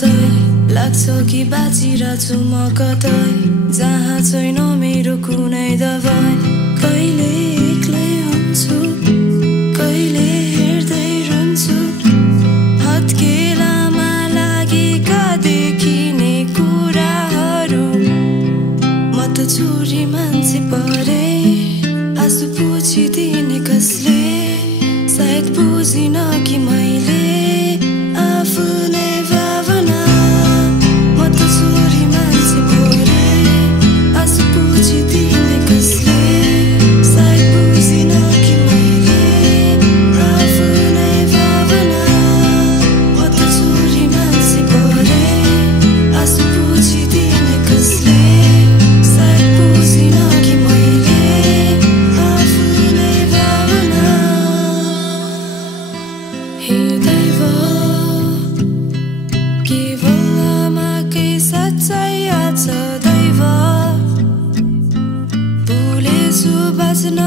कतै लाग्छ कि बाँचिरहेछु म कतै जहाँ छैन मेरो कुनै दबाई कहिले एक्लै हुन्छु कहिले हेर्दै रुन्छु हत्केलामा लागेका देखिने कुराहरू म त छोरी मान्छे परे आँसु पुछिदिने कसले सायद बुझिन कि मैले आफ्नै भावना म त छोरी मान्छे परे आँसु पुछिदिने कसले सायद बुझिन कि मैले आफ्नै भावना म त छोरी मान्छे परे आँसु पुछिदिने कसले सायद बुझिन कि मैले आफ्नै भावना हे दैव केवल आमाकै सच्चाइ याद छ दैव भुलेछु बाँच्न